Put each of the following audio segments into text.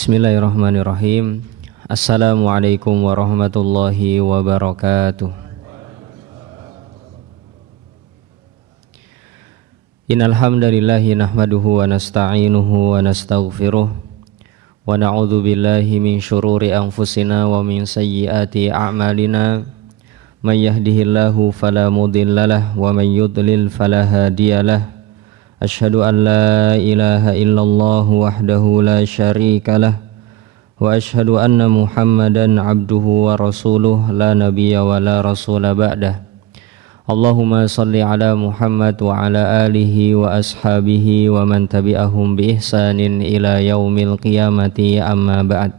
Bismillahirrahmanirrahim. Assalamualaikum warahmatullahi wabarakatuh. Innal hamdalillahi nahmaduhu wa nasta'inuhu wa nastaghfiruh wa na'udzu billahi min syururi anfusina wa min sayyiati a'malina. May yahdihillahu fala mudhillalah wa may yudlil fala hadiyalah. Asyhadu an la ilaha illallah wahdahu la syarikalah wa asyhadu anna Muhammadan abduhu wa rasuluh la nabiyya wa la rasula ba'dah. Allahumma salli ala Muhammad wa ala alihi wa ashabihi wa man tabi'ahum bi ihsanin ila yaumil qiyamati amma ba'd.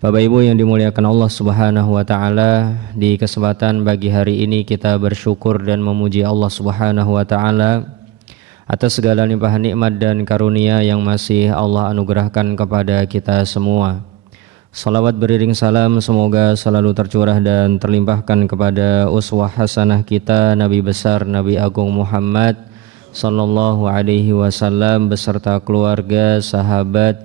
Bapak Ibu yang dimuliakan Allah Subhanahu wa taala, di kesempatan pagi hari ini kita bersyukur dan memuji Allah Subhanahu wa taala atas segala limpahan nikmat dan karunia yang masih Allah anugerahkan kepada kita semua. Salawat beriring salam semoga selalu tercurah dan terlimpahkan kepada uswah hasanah kita Nabi besar Nabi Agung Muhammad sallallahu alaihi wasallam beserta keluarga, sahabat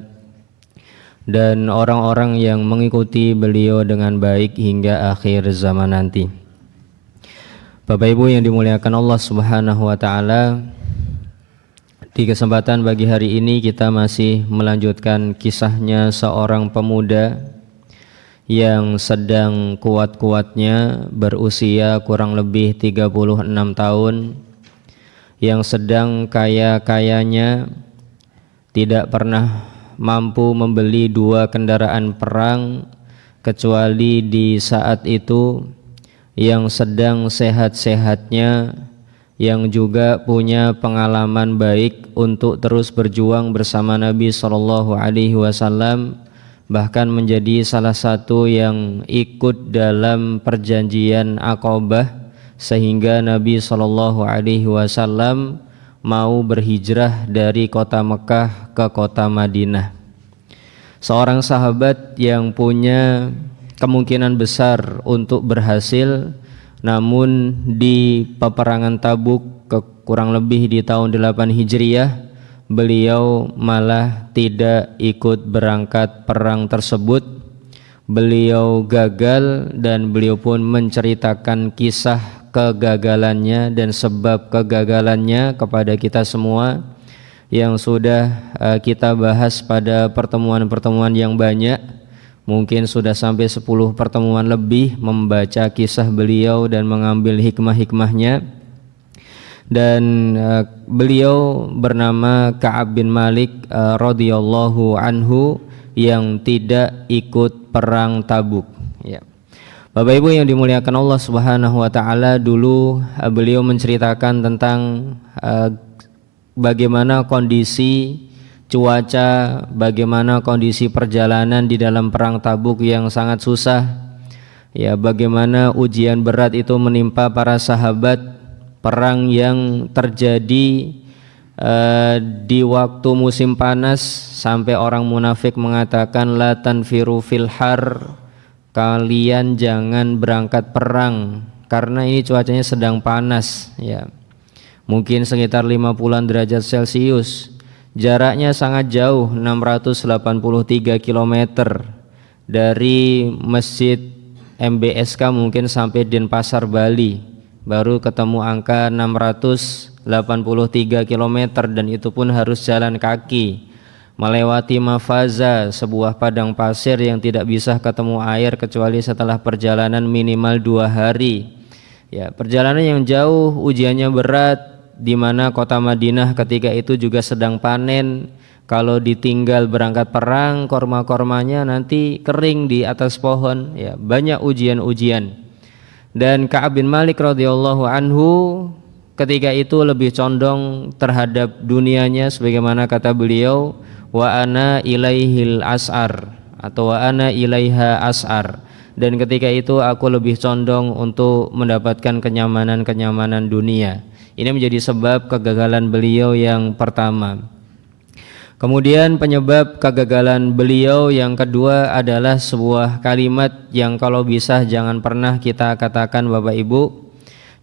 dan orang-orang yang mengikuti beliau dengan baik hingga akhir zaman nanti. Bapak Ibu yang dimuliakan Allah Subhanahu wa taala, di kesempatan pagi hari ini kita masih melanjutkan kisahnya seorang pemuda yang sedang kuat-kuatnya berusia kurang lebih 36 tahun, yang sedang kaya-kayanya tidak pernah mampu membeli 2 kendaraan perang kecuali di saat itu, yang sedang sehat-sehatnya, yang juga punya pengalaman baik untuk terus berjuang bersama Nabi sallallahu alaihi wasallam, bahkan menjadi salah satu yang ikut dalam perjanjian Aqabah sehingga Nabi sallallahu alaihi wasallam mau berhijrah dari kota Mekah ke kota Madinah. Seorang sahabat yang punya kemungkinan besar untuk berhasil, namun di peperangan Tabuk kurang lebih di tahun 8 Hijriah, beliau malah tidak ikut berangkat perang tersebut. Beliau gagal dan beliau pun menceritakan kisah kegagalannya dan sebab kegagalannya kepada kita semua, yang sudah kita bahas pada pertemuan-pertemuan yang banyak. Mungkin sudah sampai 10 pertemuan lebih membaca kisah beliau dan mengambil hikmah-hikmahnya. Dan beliau bernama Ka'ab bin Malik radhiyallahu anhu yang tidak ikut perang Tabuk. Ya. Bapak Ibu yang dimuliakan Allah Subhanahu wa taala, dulu beliau menceritakan tentang bagaimana kondisi cuaca, bagaimana kondisi perjalanan di dalam perang Tabuk yang sangat susah. Ya, bagaimana ujian berat itu menimpa para sahabat, perang yang terjadi di waktu musim panas sampai orang munafik mengatakan la tanfiru fil har, kalian jangan berangkat perang karena ini cuacanya sedang panas, ya. Mungkin sekitar 50-an derajat Celcius. Jaraknya sangat jauh, 683 km dari Masjid MBSK mungkin sampai Denpasar, Bali. Baru ketemu angka 683 km dan itu pun harus jalan kaki. Melewati Mafaza, sebuah padang pasir yang tidak bisa ketemu air kecuali setelah perjalanan minimal 2 hari. Ya, perjalanan yang jauh, ujiannya berat, di mana kota Madinah ketika itu juga sedang panen. Kalau ditinggal berangkat perang, korma-kormanya nanti kering di atas pohon, ya, banyak ujian-ujian. Dan Ka'ab bin Malik radhiyallahu anhu ketika itu lebih condong terhadap dunianya, sebagaimana kata beliau, wa ana ilaihil as'ar atau wa ana ilaiha as'ar. Dan ketika itu aku lebih condong untuk mendapatkan kenyamanan-kenyamanan dunia. Ini menjadi sebab kegagalan beliau yang pertama. Kemudian penyebab kegagalan beliau yang kedua adalah sebuah kalimat yang kalau bisa jangan pernah kita katakan Bapak Ibu,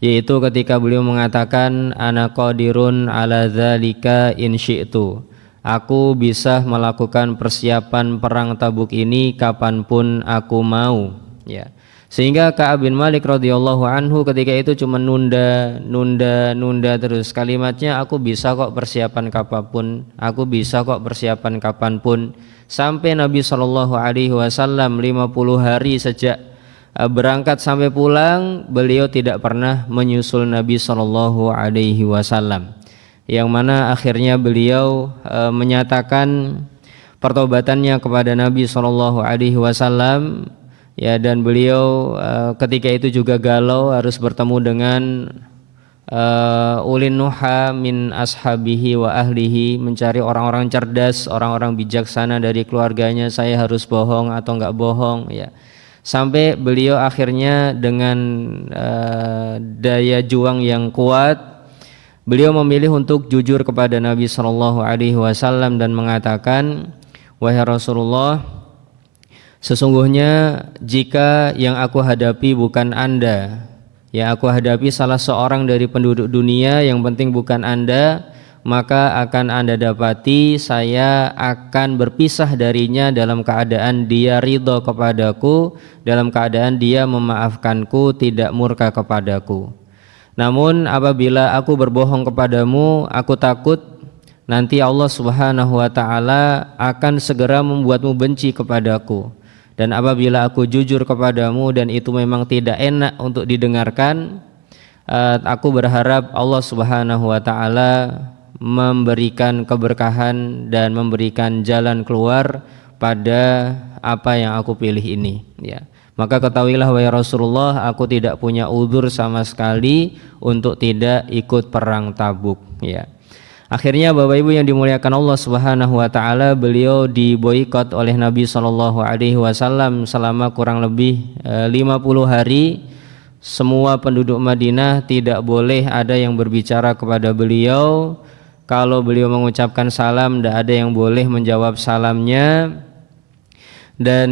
yaitu ketika beliau mengatakan ana qadirun ala dzalika in syi'tu. Aku bisa melakukan persiapan perang Tabuk ini kapanpun aku mau, ya. Sehingga Ka'ab bin Malik radhiyallahu anhu ketika itu cuma nunda terus. Kalimatnya, aku bisa kok persiapan kapanpun, aku bisa kok persiapan kapanpun. Sampai Nabi Shallallahu Alaihi Wasallam 50 hari sejak berangkat sampai pulang, beliau tidak pernah menyusul Nabi Shallallahu Alaihi Wasallam. Yang mana akhirnya beliau menyatakan pertobatannya kepada Nabi Shallallahu Alaihi Wasallam. Ya, dan beliau ketika itu juga galau harus bertemu dengan ulin nuha min ashabihi wa ahlihi, mencari orang-orang cerdas, orang-orang bijaksana dari keluarganya. Saya harus bohong atau enggak bohong, ya. Sampai beliau akhirnya dengan daya juang yang kuat, beliau memilih untuk jujur kepada Nabi Shallallahu Alaihi Wasallam dan mengatakan, wahai Rasulullah, sesungguhnya jika yang aku hadapi bukan Anda, yang aku hadapi salah seorang dari penduduk dunia, yang penting bukan Anda, maka akan Anda dapati saya akan berpisah darinya dalam keadaan dia ridho kepadaku, dalam keadaan dia memaafkanku, tidak murka kepadaku. Namun apabila aku berbohong kepadamu, aku takut nanti Allah Subhanahu wa Ta'ala akan segera membuatmu benci kepadaku. Dan apabila aku jujur kepadamu dan itu memang tidak enak untuk didengarkan, aku berharap Allah Subhanahu wa Ta'ala memberikan keberkahan dan memberikan jalan keluar pada apa yang aku pilih ini, ya. Maka ketahuilah wahai Rasulullah, aku tidak punya uzur sama sekali untuk tidak ikut perang Tabuk, ya. Akhirnya Bapak Ibu yang dimuliakan Allah Subhanahu wa Ta'ala, beliau diboikot oleh Nabi Shallallahu Alaihi Wasallam selama kurang lebih 50 hari. Semua penduduk Madinah tidak boleh ada yang berbicara kepada beliau. Kalau beliau mengucapkan salam, tidak ada yang boleh menjawab salamnya. Dan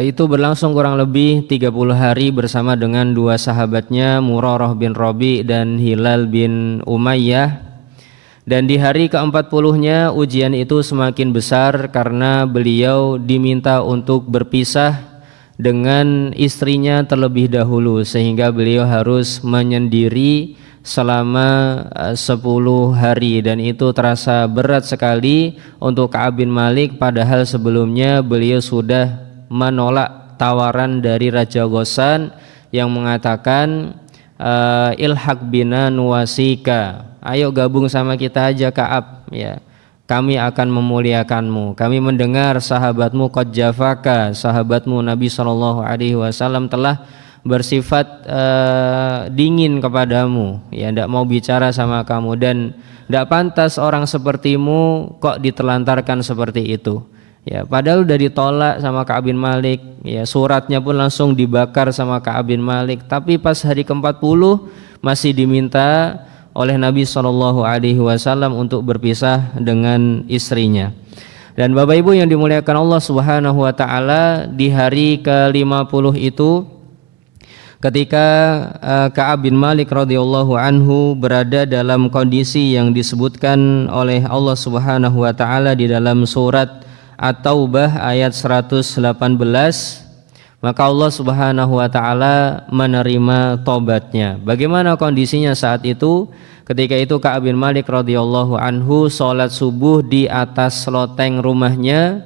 itu berlangsung kurang lebih 30 hari bersama dengan dua sahabatnya, Murarah bin Rabi dan Hilal bin Umayyah. Dan di hari ke-40-nya ujian itu semakin besar karena beliau diminta untuk berpisah dengan istrinya terlebih dahulu, sehingga beliau harus menyendiri selama 10 hari, dan itu terasa berat sekali untuk Ka'ab bin Malik, padahal sebelumnya beliau sudah menolak tawaran dari Raja Ghassan yang mengatakan, ilhaq bina nuwasika, ayo gabung sama kita aja Ka'ab, ya. Kami akan memuliakanmu. Kami mendengar sahabatmu qad jafaka, sahabatmu Nabi Shallallahu Alaihi Wasallam telah bersifat dingin kepadamu, ya, tidak mau bicara sama kamu, dan tidak pantas orang sepertimu kok ditelantarkan seperti itu, ya. Padahal udah ditolak sama Ka'ab bin Malik, ya, suratnya pun langsung dibakar sama Ka'ab bin Malik, tapi pas hari ke-40 masih diminta oleh Nabi Shallallahu Alaihi Wasallam untuk berpisah dengan istrinya. Dan Bapak Ibu yang dimuliakan Allah Subhanahu Wa Ta'ala, di hari ke-50 itu, ketika Ka'ab bin Malik radhiyallahu anhu berada dalam kondisi yang disebutkan oleh Allah Subhanahu Wa Ta'ala di dalam surat At-Taubah ayat 118, maka Allah Subhanahu wa Ta'ala menerima tobatnya. Bagaimana kondisinya saat itu? Ketika itu Ka'ab bin Malik radhiyallahu anhu sholat subuh di atas loteng rumahnya,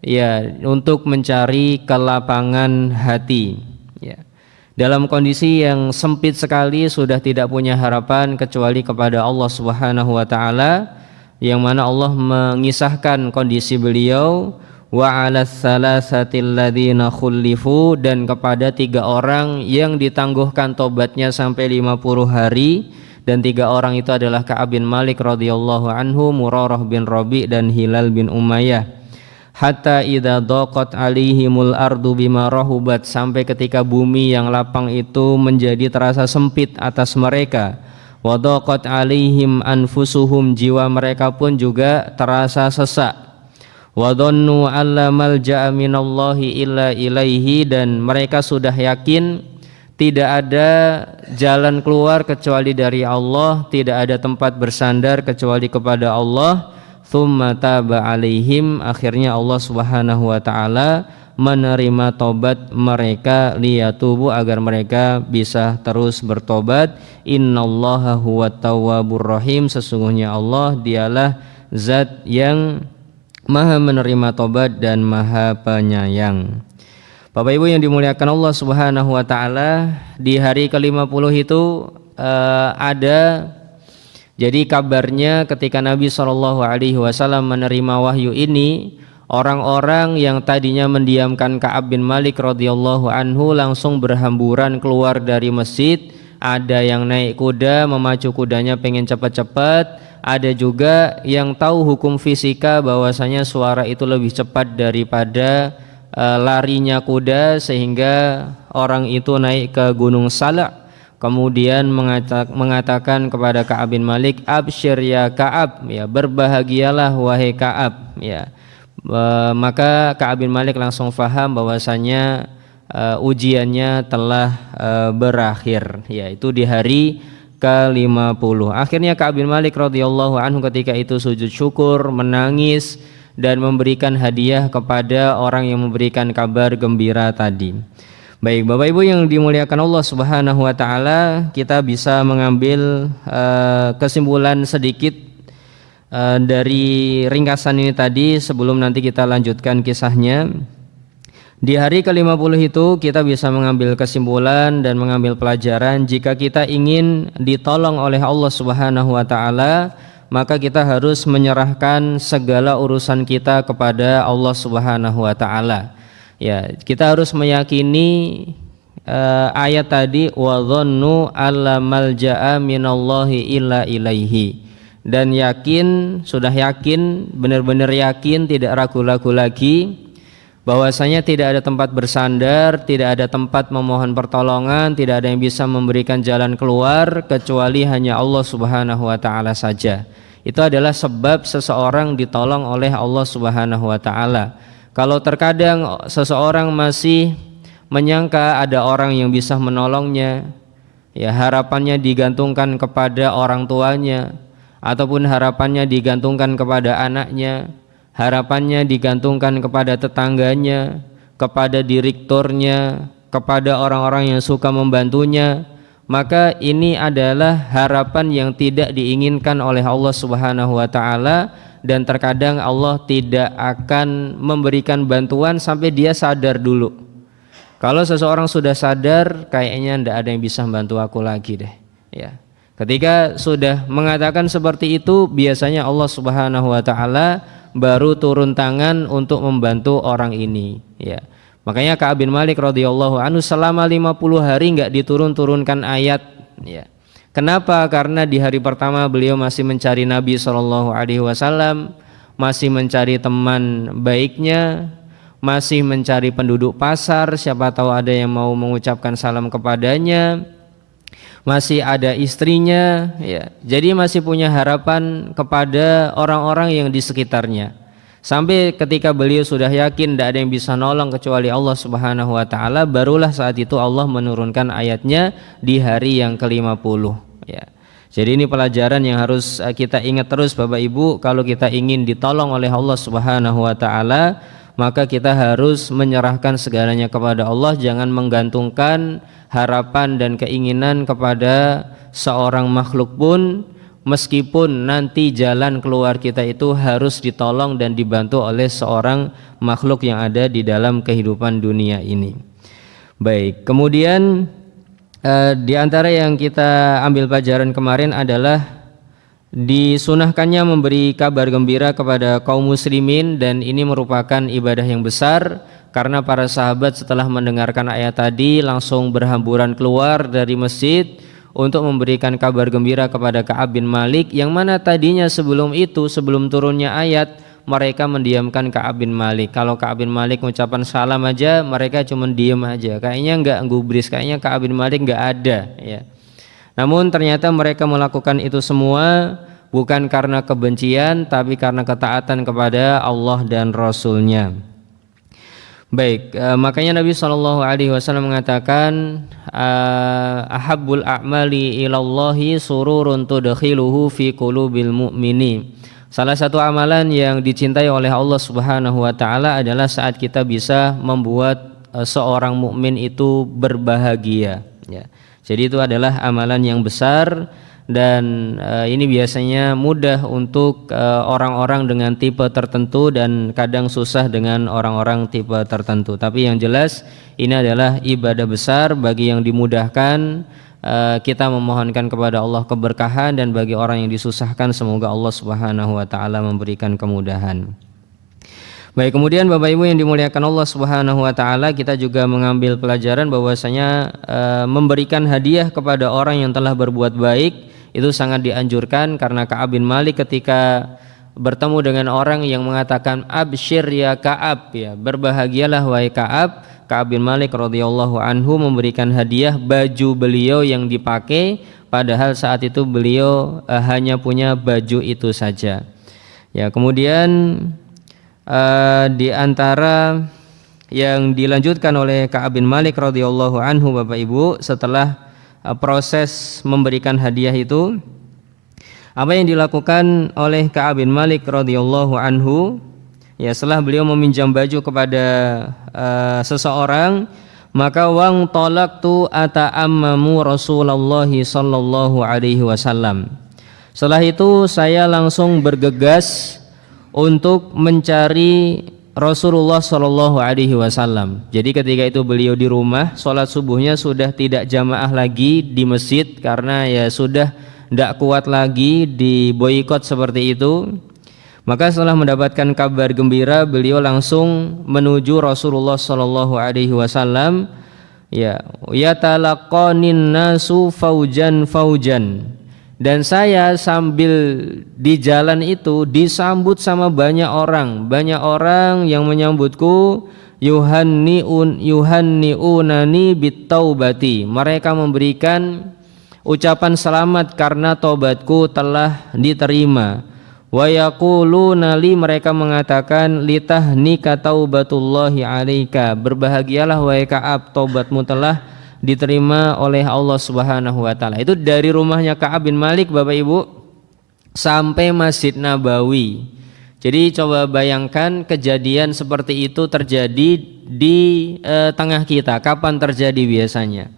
ya, untuk mencari kelapangan hati, ya. Dalam kondisi yang sempit sekali, sudah tidak punya harapan kecuali kepada Allah Subhanahu wa Ta'ala, yang mana Allah mengisahkan kondisi beliau, wa 'ala tsalatsatil ladzina khulifu, dan kepada 3 orang yang ditangguhkan tobatnya sampai 50 hari, dan 3 orang itu adalah Ka'ab bin Malik radhiyallahu anhu, Murarah bin Rabi dan Hilal bin Umayyah. Hatta idza daqat 'alaihimul ardu bima rahubat, sampai ketika bumi yang lapang itu menjadi terasa sempit atas mereka. Wa daqat 'alaihim anfusuhum, jiwa mereka pun juga terasa sesak. Wa dhannu alla malja'a minallahi illa ilaihi, dan mereka sudah yakin tidak ada jalan keluar kecuali dari Allah, tidak ada tempat bersandar kecuali kepada Allah. tsumma taba alaihim, akhirnya Allah Subhanahu wa taala menerima tobat mereka, liyatubu, agar mereka bisa terus bertobat. Innallaha huwat tawwabur rahim, sesungguhnya Allah dialah zat yang maha menerima tobat dan maha penyayang. Bapak Ibu yang dimuliakan Allah Subhanahu wa taala, di hari ke-50 itu ada, jadi kabarnya ketika Nabi SAW menerima wahyu ini, orang-orang yang tadinya mendiamkan Ka'ab bin Malik radhiyallahu anhu langsung berhamburan keluar dari masjid. Ada yang naik kuda, memacu kudanya pengen cepat-cepat. Ada juga yang tahu hukum fisika bahwasanya suara itu lebih cepat daripada larinya kuda, sehingga orang itu naik ke Gunung Sala', kemudian mengatakan kepada Ka'ab bin Malik, absyir ya Ka'ab, ya, berbahagialah wahai Ka'ab, ya. Maka Ka'ab bin Malik langsung faham bahwasanya ujiannya telah berakhir, yaitu di hari ke-50. Akhirnya Ka'ab bin Malik radhiyallahu anhu ketika itu sujud syukur, menangis dan memberikan hadiah kepada orang yang memberikan kabar gembira tadi. Baik, Bapak Ibu yang dimuliakan Allah Subhanahu wa taala, kita bisa mengambil kesimpulan sedikit dari ringkasan ini tadi sebelum nanti kita lanjutkan kisahnya. Di hari ke-50 itu kita bisa mengambil kesimpulan dan mengambil pelajaran, jika kita ingin ditolong oleh Allah Subhanahu wa taala, maka kita harus menyerahkan segala urusan kita kepada Allah Subhanahu wa taala. Ya, kita harus meyakini ayat tadi, wa dhannu alla malja'a minallahi illa ilaihi. Dan sudah yakin, benar-benar yakin, tidak ragu-ragu lagi bahwasanya tidak ada tempat bersandar, tidak ada tempat memohon pertolongan, tidak ada yang bisa memberikan jalan keluar kecuali hanya Allah Subhanahu wa taala saja. Itu adalah sebab seseorang ditolong oleh Allah Subhanahu wa taala. Kalau terkadang seseorang masih menyangka ada orang yang bisa menolongnya, ya harapannya digantungkan kepada orang tuanya, ataupun harapannya digantungkan kepada anaknya, harapannya digantungkan kepada tetangganya, kepada direkturnya, kepada orang-orang yang suka membantunya, maka ini adalah harapan yang tidak diinginkan oleh Allah Subhanahu wa taala, dan terkadang Allah tidak akan memberikan bantuan sampai dia sadar dulu. Kalau seseorang sudah sadar, kayaknya tidak ada yang bisa membantu aku lagi deh, ya. Ketika sudah mengatakan seperti itu, biasanya Allah Subhanahu wa taala baru turun tangan untuk membantu orang ini, ya. Makanya Ka'ab bin Malik radhiyallahu anhu selama 50 hari enggak diturunkan ayat, ya. Kenapa? Karena di hari pertama beliau masih mencari Nabi SAW, masih mencari teman baiknya, masih mencari penduduk pasar, siapa tahu ada yang mau mengucapkan salam kepadanya, masih ada istrinya, ya. Jadi masih punya harapan kepada orang-orang yang di sekitarnya. Sampai ketika beliau sudah yakin tidak ada yang bisa nolong kecuali Allah Subhanahu wa taala, barulah saat itu Allah menurunkan ayatnya di hari yang ke-50, ya. Jadi ini pelajaran yang harus kita ingat terus Bapak Ibu, kalau kita ingin ditolong oleh Allah Subhanahu wa taala, maka kita harus menyerahkan segalanya kepada Allah, jangan menggantungkan harapan dan keinginan kepada seorang makhluk pun, meskipun nanti jalan keluar kita itu harus ditolong dan dibantu oleh seorang makhluk yang ada di dalam kehidupan dunia ini. Baik, kemudian di antara yang kita ambil pelajaran kemarin adalah disunahkannya memberi kabar gembira kepada kaum muslimin, dan ini merupakan ibadah yang besar. Karena para sahabat setelah mendengarkan ayat tadi langsung berhamburan keluar dari masjid untuk memberikan kabar gembira kepada Ka'ab bin Malik, yang mana tadinya sebelum itu, sebelum turunnya ayat, mereka mendiamkan Ka'ab bin Malik. Kalau Ka'ab bin Malik mengucapkan salam aja, mereka cuma diam aja, kayaknya enggak gubris, kayaknya Ka'ab bin Malik enggak ada, ya. Namun ternyata mereka melakukan itu semua bukan karena kebencian, tapi karena ketaatan kepada Allah dan Rasul-Nya. Baik, makanya Nabi SAW mengatakan, ahabbul a'mali ilallahi sururun tudkhiluhu fi qulubil mu'mini, Salah satu amalan yang dicintai oleh Allah Subhanahu wa taala adalah saat kita bisa membuat seorang mukmin itu berbahagia, ya. Jadi itu adalah amalan yang besar dan ini biasanya mudah untuk orang-orang dengan tipe tertentu dan kadang susah dengan orang-orang tipe tertentu. Tapi yang jelas ini adalah ibadah besar bagi yang dimudahkan. Kita memohonkan kepada Allah keberkahan, dan bagi orang yang disusahkan semoga Allah Subhanahu wa taala memberikan kemudahan. Baik, kemudian Bapak Ibu yang dimuliakan Allah Subhanahu wa taala, kita juga mengambil pelajaran bahwasanya memberikan hadiah kepada orang yang telah berbuat baik itu sangat dianjurkan, karena Ka'ab bin Malik ketika bertemu dengan orang yang mengatakan absyir ya Ka'ab, ya, berbahagialah wahai Ka'ab, Ka'ab bin Malik radhiyallahu anhu memberikan hadiah baju beliau yang dipakai, padahal saat itu beliau hanya punya baju itu saja. Ya, kemudian di antara yang dilanjutkan oleh Ka'ab bin Malik radhiyallahu anhu, Bapak Ibu, setelah proses memberikan hadiah itu, apa yang dilakukan oleh Ka'ab bin Malik radhiyallahu anhu, ya, setelah beliau meminjam baju kepada seseorang, maka wang talaqtu ata'ammamu Rasulullah sallallahu alaihi wasallam. Setelah itu saya langsung bergegas untuk mencari Rasulullah sallallahu alaihi wasallam. Jadi ketika itu beliau di rumah, sholat subuhnya sudah tidak jamaah lagi di masjid karena ya sudah tidak kuat lagi diboikot seperti itu. Maka setelah mendapatkan kabar gembira, beliau langsung menuju Rasulullah sallallahu alaihi wasallam, ya, yatalaqanin nasu faujan faujan. Dan saya sambil di jalan itu disambut sama banyak orang yang menyambutku, yuhanniunani bitaubati. Mereka memberikan ucapan selamat karena taubatku telah diterima. Wa yaquluna li, mereka mengatakan, litahnika taubatullahi alaika, berbahagialah wahai Ka'ab, taubatmu telah diterima oleh Allah Subhanahu wa taala. Itu dari rumahnya Ka'ab bin Malik, Bapak Ibu, sampai Masjid Nabawi. Jadi coba bayangkan kejadian seperti itu terjadi di tengah kita. Kapan terjadi biasanya?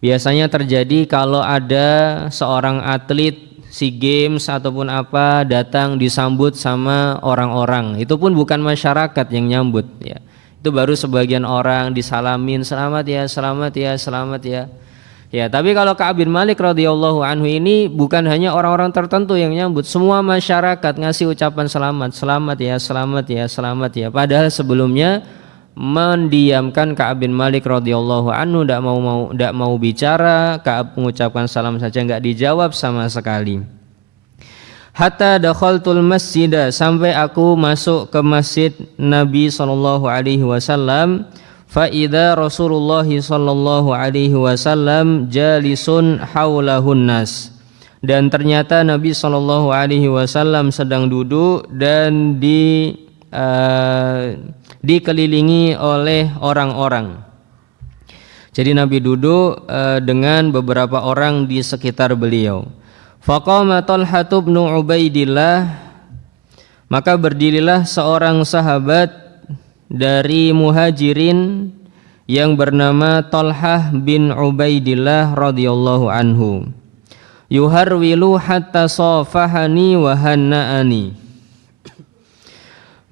Biasanya terjadi kalau ada seorang atlet SEA Games ataupun apa datang disambut sama orang-orang. Itu pun bukan masyarakat yang nyambut, ya. Itu baru sebagian orang disalamin, selamat ya, selamat ya, selamat ya. Ya, tapi kalau Ka'ab bin Malik radhiyallahu anhu ini bukan hanya orang-orang tertentu yang nyambut, semua masyarakat ngasih ucapan selamat, selamat ya, selamat ya, selamat ya. Padahal sebelumnya mendiamkan Ka'ab bin Malik radhiyallahu anhu, tidak mau bicara. Ka'ab mengucapkan salam saja enggak dijawab sama sekali. Hatta dakhaltul masjidah, sampai aku masuk ke masjid Nabi sallallahu alaihi wasallam, fa idza Rasulullah sallallahu alaihi wasallam jalisun haulahun nas, dan ternyata Nabi sallallahu alaihi wasallam sedang duduk dan dikelilingi oleh orang-orang. Jadi Nabi duduk dengan beberapa orang di sekitar beliau. Faqama Talha bin Ubaidillah, maka berdirilah seorang sahabat dari Muhajirin yang bernama Talhah bin Ubaidillah radhiyallahu anhu. Yuharwilu hatta safahani wa hanna'ani.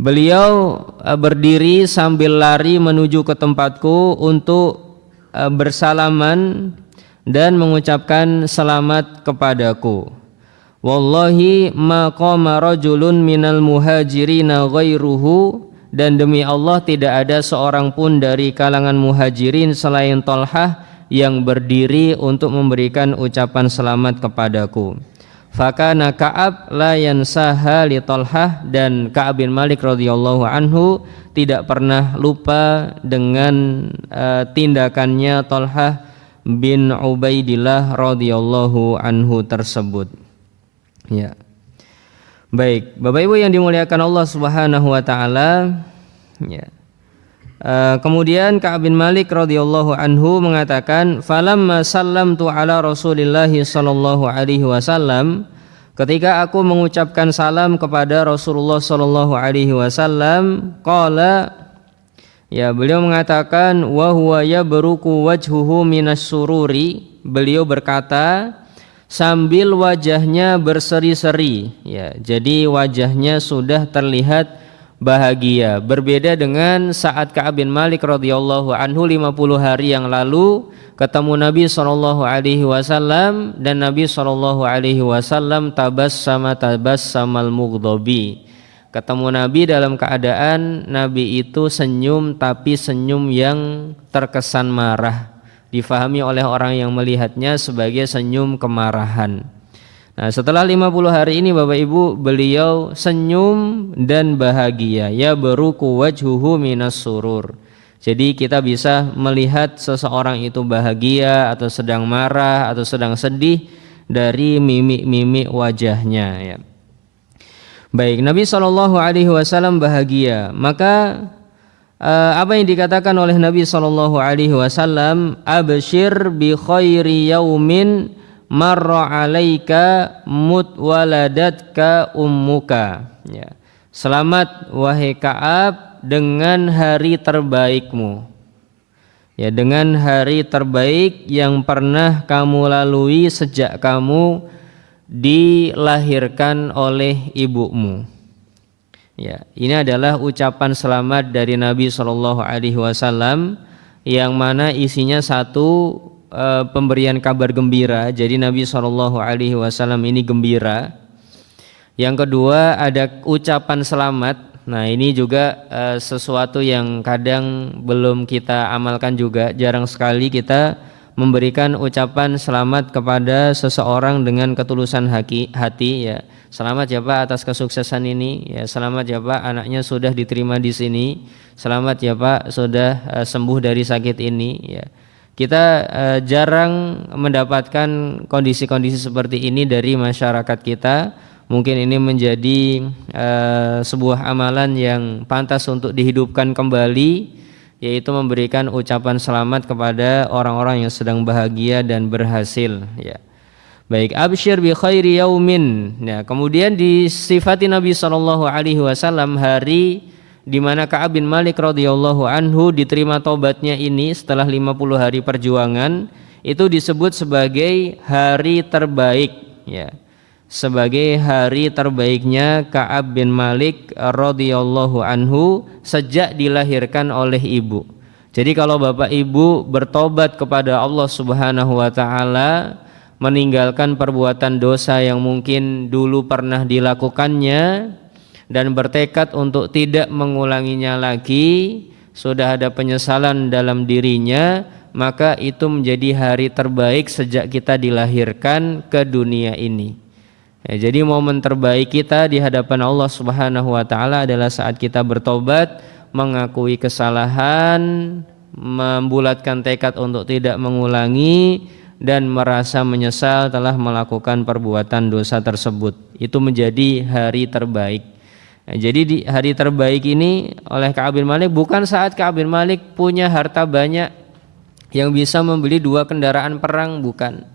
Beliau berdiri sambil lari menuju ke tempatku untuk bersalaman dan mengucapkan selamat kepadaku. Wallahi ma qama rajulun minal muhajirina ghairuhu, dan demi Allah tidak ada seorang pun dari kalangan muhajirin selain Talhah yang berdiri untuk memberikan ucapan selamat kepadaku. Fakana Ka'ab la yansaha li Talhah, dan Ka'ab bin Malik radhiyallahu anhu tidak pernah lupa dengan tindakannya Talhah bin Ubaidillah radhiyallahu anhu tersebut. Ya. Baik, Bapak Ibu yang dimuliakan Allah Subhanahu wa taala, ya. Kemudian Ka'ab bin Malik radhiyallahu anhu mengatakan, falamma sallamtu ala Rasulillah sallallahu alaihi wasallam, ketika aku mengucapkan salam kepada Rasulullah sallallahu alaihi wasallam, qala, ya, beliau mengatakan wa huwa yabruku wajhuhu minas sururi, beliau berkata sambil wajahnya berseri-seri, ya, jadi wajahnya sudah terlihat bahagia. Berbeda dengan saat Ka'ab bin Malik radhiyallahu anhu 50 hari yang lalu ketemu Nabi sallallahu alaihi wasallam dan Nabi sallallahu alaihi wasallam tabassamal mughdabi. Ketemu Nabi dalam keadaan Nabi itu senyum, tapi senyum yang terkesan marah, difahami oleh orang yang melihatnya sebagai senyum kemarahan. Nah, setelah 50 hari ini Bapak Ibu, beliau senyum dan bahagia, ya baruku wajhuhu minas surur. Jadi kita bisa melihat seseorang itu bahagia atau sedang marah atau sedang sedih dari mimik-mimik wajahnya, ya. Baik, Nabi SAW bahagia. Maka apa yang dikatakan oleh Nabi SAW, abshir bi khairi yaumin marra alaika mutwaladatka ummuka, ya. Selamat wahai Ka'ab dengan hari terbaikmu, ya, dengan hari terbaik yang pernah kamu lalui sejak kamu dilahirkan oleh ibumu. Ya, ini adalah ucapan selamat dari Nabi Shallallahu Alaihi Wasallam yang mana isinya satu, pemberian kabar gembira. Jadi Nabi Shallallahu Alaihi Wasallam ini gembira. Yang kedua ada ucapan selamat. Nah, ini juga sesuatu yang kadang belum kita amalkan juga. Jarang sekali kita memberikan ucapan selamat kepada seseorang dengan ketulusan hati, ya. Selamat ya Pak atas kesuksesan ini, ya. Selamat ya Pak anaknya sudah diterima di sini. Selamat ya Pak sudah sembuh dari sakit ini, ya. Kita jarang mendapatkan kondisi-kondisi seperti ini dari masyarakat kita. Mungkin ini menjadi sebuah amalan yang pantas untuk dihidupkan kembali, yaitu memberikan ucapan selamat kepada orang-orang yang sedang bahagia dan berhasil, ya. Baik, absyir bi khairi yaumin. Ya, kemudian disifati Nabi sallallahu alaihi wasallam hari di mana Ka'ab bin Malik radhiyallahu anhu diterima tobatnya ini setelah 50 hari perjuangan, itu disebut sebagai hari terbaik, ya. Sebagai hari terbaiknya Ka'ab bin Malik radhiyallahu anhu sejak dilahirkan oleh ibu. Jadi kalau Bapak Ibu bertobat kepada Allah Subhanahu wa taala, meninggalkan perbuatan dosa yang mungkin dulu pernah dilakukannya dan bertekad untuk tidak mengulanginya lagi, sudah ada penyesalan dalam dirinya, maka itu menjadi hari terbaik sejak kita dilahirkan ke dunia ini. Ya, jadi momen terbaik kita di hadapan Allah Subhanahu wa taala adalah saat kita bertobat, mengakui kesalahan, membulatkan tekad untuk tidak mengulangi dan merasa menyesal telah melakukan perbuatan dosa tersebut. Itu menjadi hari terbaik. Ya, jadi di hari terbaik ini oleh Ka'ab bin Malik bukan saat Ka'ab bin Malik punya harta banyak yang bisa membeli 2 kendaraan perang, bukan.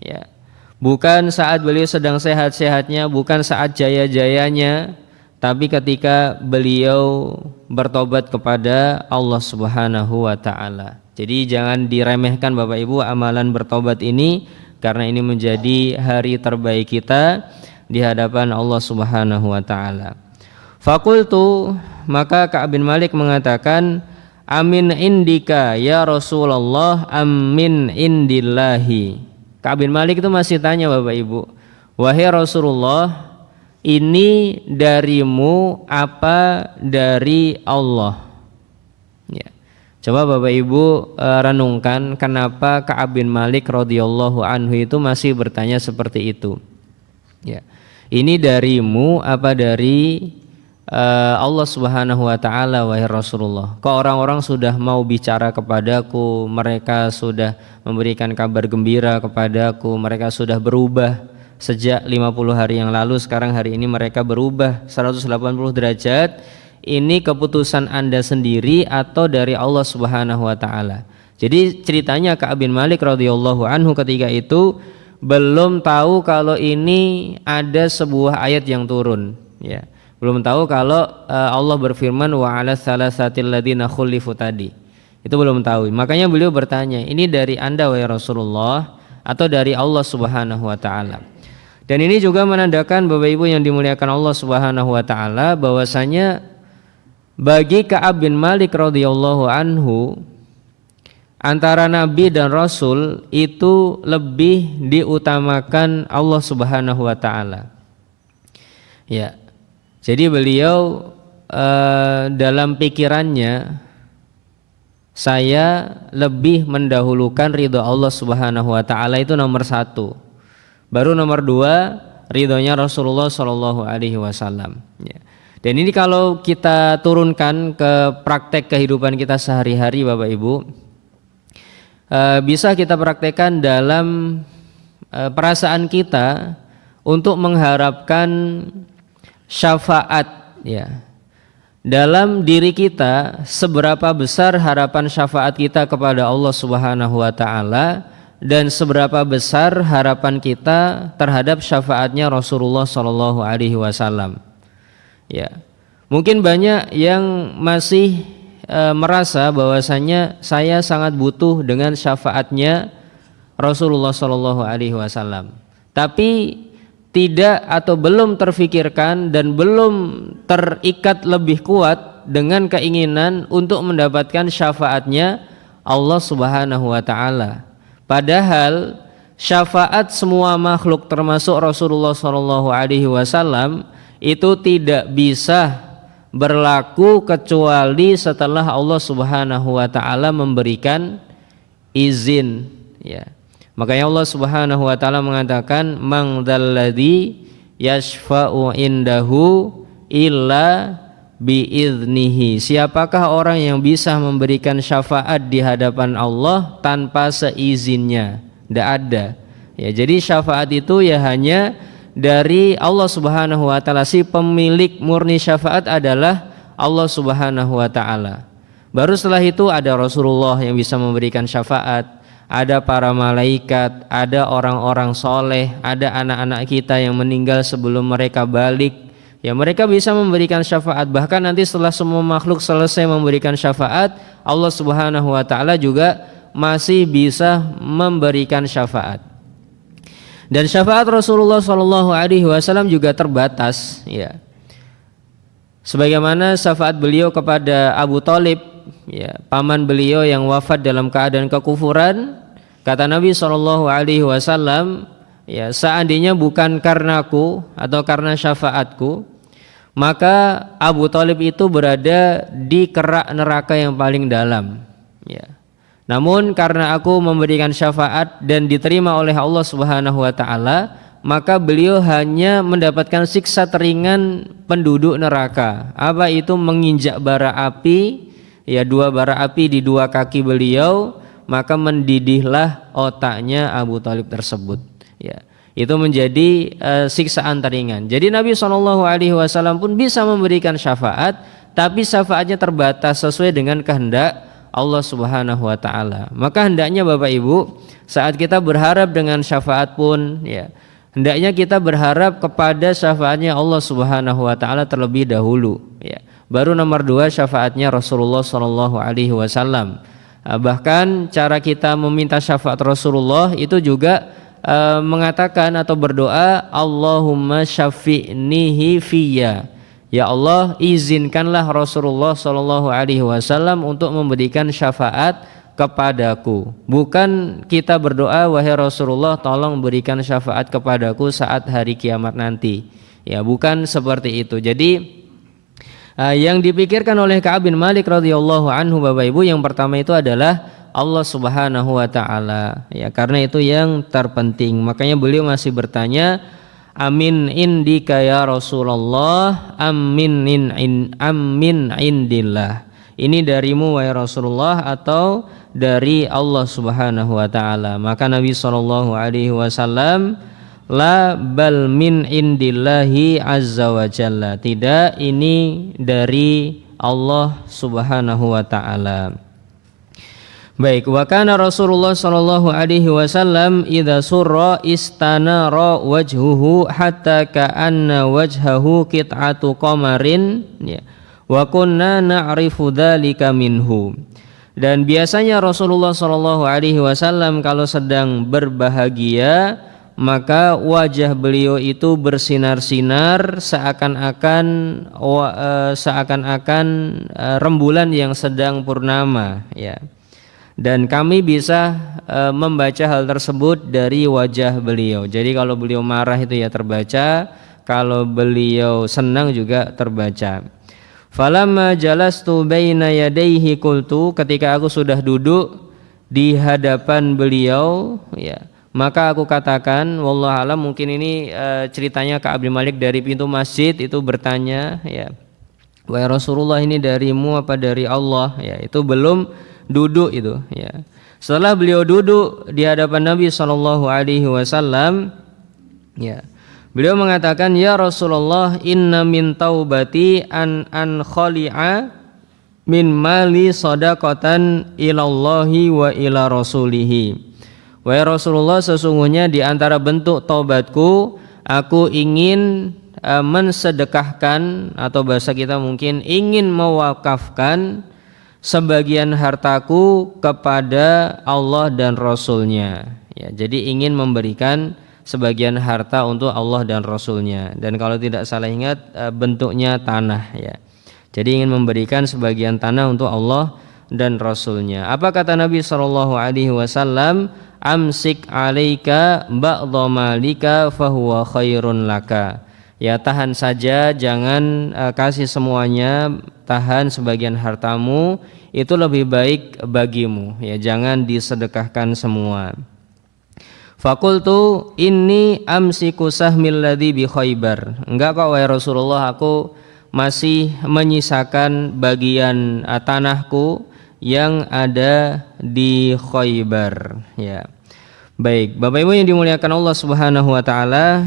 Ya. Bukan saat beliau sedang sehat-sehatnya, bukan saat jaya-jayanya, tapi ketika beliau bertobat kepada Allah Subhanahu wa taala. Jadi jangan diremehkan Bapak Ibu amalan bertobat ini, karena ini menjadi hari terbaik kita di hadapan Allah Subhanahu wa taala. Faqultu, maka Ka'ab bin Malik mengatakan, amin indika ya Rasulullah, amin indillahi. Ka'ab bin Malik itu masih tanya Bapak Ibu, wahai Rasulullah, ini darimu apa dari Allah? Ya. Coba Bapak Ibu renungkan kenapa Ka'ab bin Malik radhiyallahu anhu itu masih bertanya seperti itu. Ya. Ini darimu apa dari Allah Subhanahu wa taala wahai Rasulullah? Kok orang-orang sudah mau bicara kepadaku, mereka sudah memberikan kabar gembira kepadaku, mereka sudah berubah sejak 50 hari yang lalu, sekarang hari ini mereka berubah 180 derajat. Ini keputusan Anda sendiri atau dari Allah Subhanahu wa taala? Jadi ceritanya Ka'ab bin Malik radhiyallahu anhu ketika itu belum tahu kalau ini ada sebuah ayat yang turun, ya. Belum tahu kalau Allah berfirman wa 'ala salasatil ladzina khulifu tadi. Itu belum tahu. Makanya beliau bertanya, ini dari Anda wahai Rasulullah atau dari Allah Subhanahu wa taala? Dan ini juga menandakan Bapak Ibu yang dimuliakan Allah Subhanahu wa taala bahwasanya bagi Ka'ab bin Malik radhiyallahu anhu, antara Nabi dan Rasul itu lebih diutamakan Allah Subhanahu wa taala. Ya. Jadi beliau dalam pikirannya, saya lebih mendahulukan ridho Allah Subhanahu wa taala, itu nomor satu. Baru nomor dua ridhonya Rasulullah Shallallahu alaihi wasallam. Ya. Dan ini kalau kita turunkan ke praktek kehidupan kita sehari-hari Bapak Ibu, bisa kita praktekkan dalam perasaan kita untuk mengharapkan syafaat, ya, dalam diri kita. Seberapa besar harapan syafaat kita kepada Allah Subhanahu wa taala dan seberapa besar harapan kita terhadap syafaatnya Rasulullah Shallallahu alaihi wasallam. Ya. Mungkin banyak yang masih merasa bahwasanya saya sangat butuh dengan syafaatnya Rasulullah Shallallahu alaihi wasallam. Tapi tidak atau belum terfikirkan dan belum terikat lebih kuat dengan keinginan untuk mendapatkan syafaatnya Allah Subhanahu wa taala. Padahal syafaat semua makhluk termasuk Rasulullah Shallallahu alaihi wasallam itu tidak bisa berlaku kecuali setelah Allah Subhanahu wa taala memberikan izin, ya. Makanya Allah Subhanahu wa taala mengatakan man dzalladzi yashfa'u indahu illa biiznihi. Siapakah orang yang bisa memberikan syafaat di hadapan Allah tanpa seizinnya? Tidak ada. Ya, jadi syafaat itu ya hanya dari Allah Subhanahu wa taala. Si pemilik murni syafaat adalah Allah Subhanahu wa taala. Baru setelah itu ada Rasulullah yang bisa memberikan syafaat, ada para malaikat, ada orang-orang soleh, ada anak-anak kita yang meninggal sebelum mereka balik, ya mereka bisa memberikan syafaat. Bahkan nanti setelah semua makhluk selesai memberikan syafaat, Allah Subhanahu wa taala juga masih bisa memberikan syafaat. Dan syafaat Rasulullah Shallallahu alaihi wasallam juga terbatas, ya. Sebagaimana syafaat beliau kepada Abu Thalib, ya, paman beliau yang wafat dalam keadaan kekufuran, kata Nabi Shallallahu alaihi wasallam, ya, seandainya bukan karenaku atau karena syafaatku, maka Abu Thalib itu berada di kerak neraka yang paling dalam, ya. Namun karena aku memberikan syafaat dan diterima oleh Allah Subhanahu wa taala, maka beliau hanya mendapatkan siksa teringan penduduk neraka. Apa itu? Menginjak bara api, ya, dua bara api di dua kaki beliau, maka mendidihlah otaknya Abu Thalib tersebut, ya. Itu menjadi siksaan teringan. Jadi Nabi SAW pun bisa memberikan syafaat, tapi syafaatnya terbatas sesuai dengan kehendak Allah Subhanahu wa taala. Maka hendaknya Bapak Ibu, saat kita berharap dengan syafaat pun, ya, hendaknya kita berharap kepada syafaatnya Allah Subhanahu wa taala terlebih dahulu, ya. Baru nomor dua syafaatnya Rasulullah Shallallahu alaihi wasallam. Bahkan cara kita meminta syafaat Rasulullah itu juga mengatakan atau berdoa, Allahumma syafi'nihi fiyya. Ya Allah, izinkanlah Rasulullah Shallallahu alaihi wasallam untuk memberikan syafaat kepadaku. Bukan kita berdoa, wahai Rasulullah tolong berikan syafaat kepadaku saat hari kiamat nanti. Ya, bukan seperti itu. Jadi yang dipikirkan oleh Ka'ab bin Malik radhiyallahu anhu Bapak Ibu, yang pertama itu adalah Allah Subhanahu wa taala, ya, karena itu yang terpenting. Makanya beliau masih bertanya, amin indika ya Rasulullah, amin indillah. Ini darimu wahai Rasulullah atau dari Allah Subhanahu wa taala? Maka Nabi sallallahu alaihi wasallam, la bal min indillahi azza wa jalla. Tidak, ini dari Allah Subhanahu wa taala. Baik, wa kana Rasulullah sallallahu alaihi wasallam idza surra istanara wajhuhu hatta ka'anna wajhahu qit'atu qamarin ya. Wa kunna na'rifu dzalika minhu. Dan biasanya Rasulullah sallallahu alaihi wasallam kalau sedang berbahagia maka wajah beliau itu bersinar-sinar seakan-akan rembulan yang sedang purnama ya. Dan kami bisa membaca hal tersebut dari wajah beliau. Jadi kalau beliau marah itu ya terbaca, kalau beliau senang juga terbaca. Falamma jalastu baina yadayhi qultu, ketika aku sudah duduk di hadapan beliau ya, maka aku katakan, wallahu alam, mungkin ini ceritanya Ka'ab bin Malik dari pintu masjid itu bertanya ya, wahai Rasulullah, ini darimu apa dari Allah ya, itu belum duduk itu ya. Setelah beliau duduk di hadapan Nabi sallallahu alaihi wasallam ya, beliau mengatakan, ya Rasulullah, inna min taubati an khali'a min mali shadaqatan ilallahi wa ila rasulihi. Wahai Rasulullah, sesungguhnya di antara bentuk taubatku, aku ingin mensedekahkan, atau bahasa kita mungkin ingin mewakafkan sebagian hartaku kepada Allah dan Rasulnya ya, jadi ingin memberikan sebagian harta untuk Allah dan Rasulnya. Dan kalau tidak salah ingat bentuknya tanah ya, jadi ingin memberikan sebagian tanah untuk Allah dan Rasulnya. Apa kata Nabi SAW? Amsik alaika ba'dha malika fahuwa khairun laka. Ya, tahan saja, jangan kasih semuanya, tahan sebagian hartamu, itu lebih baik bagimu ya, jangan disedekahkan semua. Fakultu inni amsiku sahmil ladzi bi Khaybar. Enggak kok wahai Rasulullah, aku masih menyisakan bagian tanahku yang ada di Khaybar ya. Baik, Bapak Ibu yang dimuliakan Allah Subhanahu wa taala,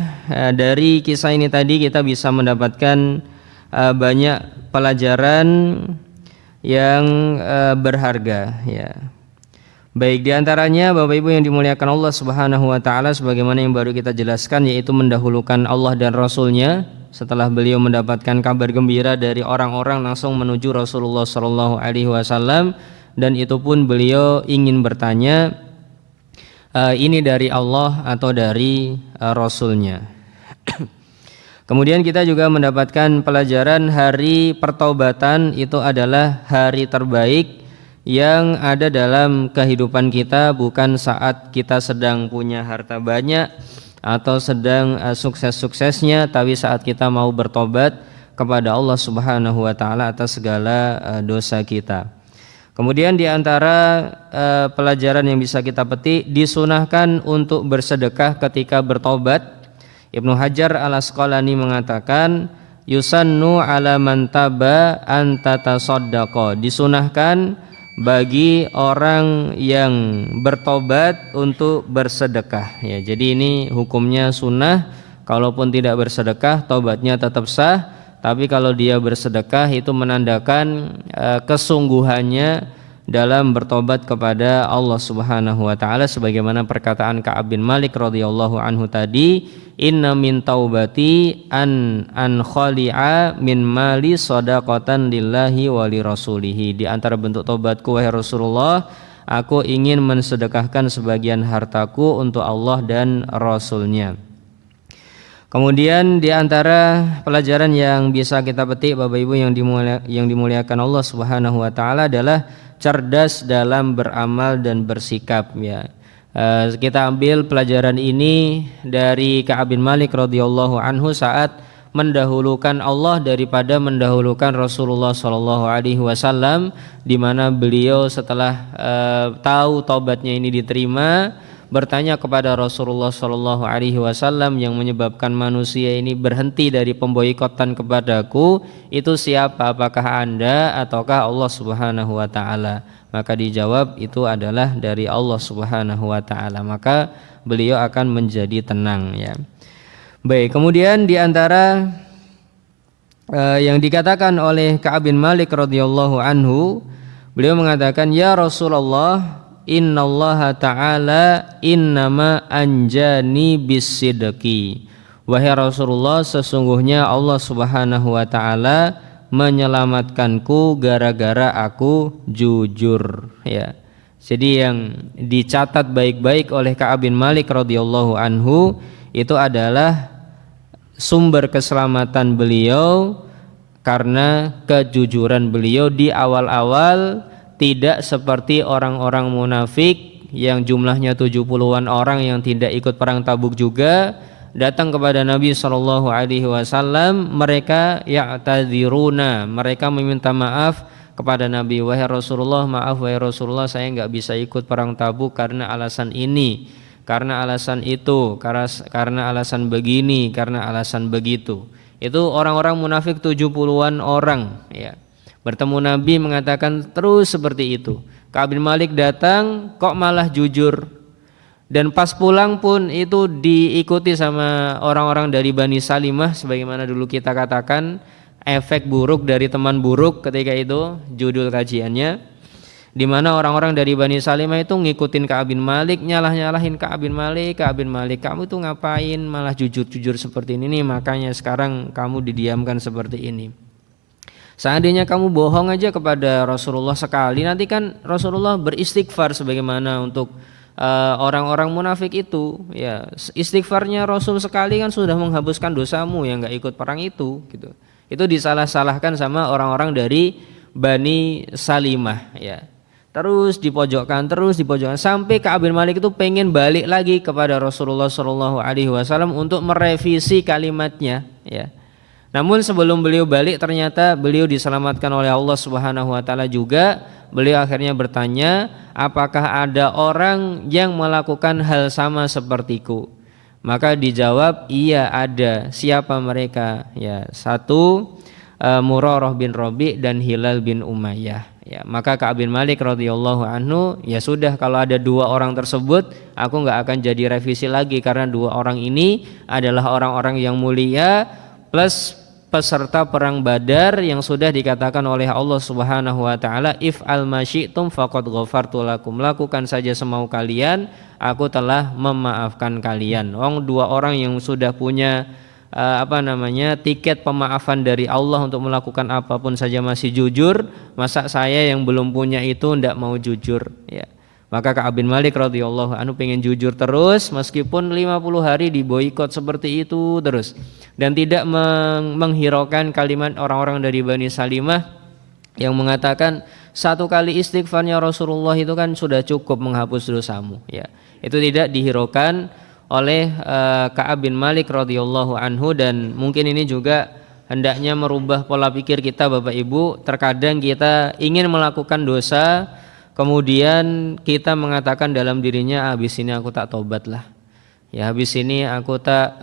dari kisah ini tadi kita bisa mendapatkan banyak pelajaran yang berharga ya. Baik, diantaranya Bapak Ibu yang dimuliakan Allah Subhanahu wa taala, sebagaimana yang baru kita jelaskan, yaitu mendahulukan Allah dan Rasulnya. Setelah beliau mendapatkan kabar gembira dari orang-orang, langsung menuju Rasulullah sallallahu alaihi wasallam, dan itu pun beliau ingin bertanya, ini dari Allah atau dari Rasulnya. Kemudian kita juga mendapatkan pelajaran hari pertaubatan itu adalah hari terbaik yang ada dalam kehidupan kita, bukan saat kita sedang punya harta banyak atau sedang sukses-suksesnya, tapi saat kita mau bertobat kepada Allah Subhanahu wa taala atas segala dosa kita. Kemudian di antara pelajaran yang bisa kita petik, disunahkan untuk bersedekah ketika bertobat. Ibnu Hajar al-Asqalani mengatakan, yusannu ala man taba an tatasaddaqa. Disunahkan bagi orang yang bertobat untuk bersedekah ya. Jadi ini hukumnya sunnah, kalaupun tidak bersedekah tobatnya tetap sah. Tapi kalau dia bersedekah itu menandakan kesungguhannya dalam bertobat kepada Allah Subhanahu wa taala, sebagaimana perkataan Ka'ab bin Malik radhiyallahu anhu tadi, inna min taubati an khali'a min mali shadaqatan lillahi wa li rasulihi. Di antara bentuk taubatku wahai Rasulullah, aku ingin mensedekahkan sebagian hartaku untuk Allah dan Rasulnya. Kemudian di antara pelajaran yang bisa kita petik Bapak Ibu yang dimuliakan Allah Subhanahu wa taala adalah cerdas dalam beramal dan bersikap ya. Kita ambil pelajaran ini dari Ka'ab bin Malik radhiyallahu anhu saat mendahulukan Allah daripada mendahulukan Rasulullah sallallahu alaihi wasallam, di mana beliau setelah tahu taubatnya ini diterima, bertanya kepada Rasulullah sallallahu alaihi wasallam, yang menyebabkan manusia ini berhenti dari pemboikotan kepadaku itu siapa? Apakah Anda ataukah Allah Subhanahu wa taala? Maka dijawab itu adalah dari Allah Subhanahu wa taala. Maka beliau akan menjadi tenang ya. Baik, kemudian di antara yang dikatakan oleh Ka'ab bin Malik radhiyallahu anhu, beliau mengatakan, ya Rasulullah, innallaha ta'ala innama anjani bisidqi. Wahai Rasulullah, sesungguhnya Allah Subhanahu wa taala menyelamatkanku gara-gara aku jujur, ya. Jadi yang dicatat baik-baik oleh Ka'ab bin Malik radhiyallahu anhu itu adalah sumber keselamatan beliau karena kejujuran beliau di awal-awal, tidak seperti orang-orang munafik yang jumlahnya 70-an orang yang tidak ikut perang Tabuk juga datang kepada Nabi sallallahu alaihi wasallam. Mereka ya'tadziruna, mereka meminta maaf kepada Nabi, wahai Rasulullah, maaf wahai Rasulullah, saya enggak bisa ikut perang Tabuk karena alasan ini, karena alasan itu, karena alasan begini, karena alasan begitu. Itu orang-orang munafik 70-an orang, ya. Bertemu Nabi mengatakan terus seperti itu. Ka'ab bin Malik datang kok malah jujur. Dan pas pulang pun itu diikuti sama orang-orang dari Bani Salimah, sebagaimana dulu kita katakan efek buruk dari teman buruk ketika itu judul kajiannya, di mana orang-orang dari Bani Salimah itu ngikutin Ka'ab bin Malik, nyalahin Ka'ab bin Malik, kamu tuh ngapain malah jujur-jujur seperti ini nih, makanya sekarang kamu didiamkan seperti ini. Seandainya kamu bohong aja kepada Rasulullah sekali, nanti kan Rasulullah beristighfar sebagaimana untuk orang-orang munafik itu, ya. Istighfarnya Rasul sekali kan sudah menghapuskan dosamu yang enggak ikut perang itu, gitu. Itu disalah-salahkan sama orang-orang dari Bani Salimah, ya. Terus dipojokkan sampai Ka'ab bin Malik itu pengen balik lagi kepada Rasulullah sallallahu alaihi wasallam untuk merevisi kalimatnya, ya. Namun sebelum beliau balik ternyata beliau diselamatkan oleh Allah Subhanahu wa taala juga. Beliau akhirnya bertanya, apakah ada orang yang melakukan hal sama sepertiku? Maka dijawab, iya ada. Siapa mereka? Ya, satu Murarah bin Rabi' dan Hilal bin Umayyah. Ya, maka Ka'ab bin Malik radhiyallahu anhu, ya sudah, kalau ada dua orang tersebut aku enggak akan jadi revisi lagi, karena dua orang ini adalah orang-orang yang mulia plus peserta perang Badar yang sudah dikatakan oleh Allah Subhanahu wa taala, if'al ma syi'tum faqad ghafartu lakum, lakukan saja semau kalian, aku telah memaafkan kalian. Dua orang yang sudah punya tiket pemaafan dari Allah untuk melakukan apapun saja masih jujur, masa saya yang belum punya itu tidak mau jujur, ya. Maka Ka'ab bin Malik radhiyallahu anhu pengen jujur terus meskipun 50 hari diboikot seperti itu terus, dan tidak menghiraukan kalimat orang-orang dari Bani Salimah yang mengatakan satu kali istighfarnya Rasulullah itu kan sudah cukup menghapus dosamu, ya. Itu tidak dihiraukan oleh Ka'ab bin Malik radhiyallahu anhu. Dan mungkin ini juga hendaknya merubah pola pikir kita, Bapak Ibu. Terkadang kita ingin melakukan dosa, kemudian kita mengatakan dalam dirinya, habis ini aku tak tobat lah, ya, habis ini aku tak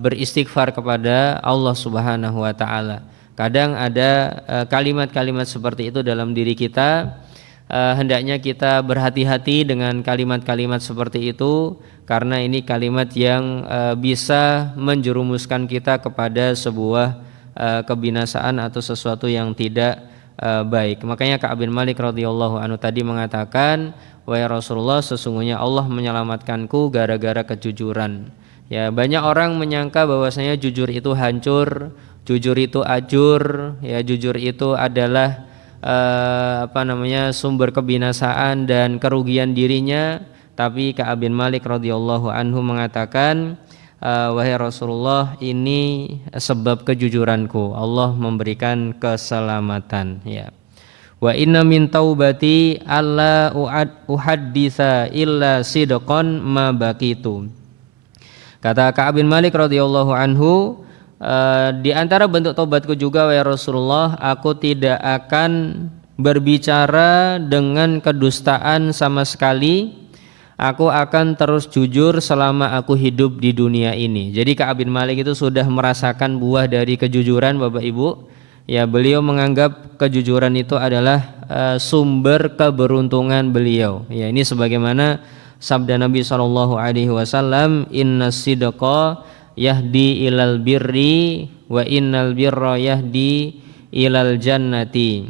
beristighfar kepada Allah Subhanahu wa taala. Kadang ada kalimat-kalimat seperti itu dalam diri kita. Hendaknya kita berhati-hati dengan kalimat-kalimat seperti itu, karena ini kalimat yang bisa menjerumuskan kita kepada sebuah kebinasaan atau sesuatu yang tidak baik. Makanya Ka'ab bin Malik radhiyallahu anhu tadi mengatakan, wahai Rasulullah, sesungguhnya Allah menyelamatkanku gara-gara kejujuran. Ya, banyak orang menyangka bahwasanya jujur itu hancur, jujur itu ajur, ya, jujur itu adalah sumber kebinasaan dan kerugian dirinya. Tapi Ka'ab bin Malik radhiyallahu anhu mengatakan, wahai Rasulullah, ini sebab kejujuranku, Allah memberikan keselamatan, ya. Wa inna min taubati alla uhadditsa illa sidqan ma baqitu. Kata Ka'ab bin Malik radhiyallahu anhu, di antara bentuk taubatku juga, wahai Rasulullah, aku tidak akan berbicara dengan kedustaan sama sekali. Aku akan terus jujur selama aku hidup di dunia ini. Jadi Ka'ab bin Malik itu sudah merasakan buah dari kejujuran, Bapak Ibu. Ya, beliau menganggap kejujuran itu adalah sumber keberuntungan beliau. Ya, ini sebagaimana sabda Nabi SAW, innas sidqa yahdi ilal birri wa innal birra yahdi ilal jannati.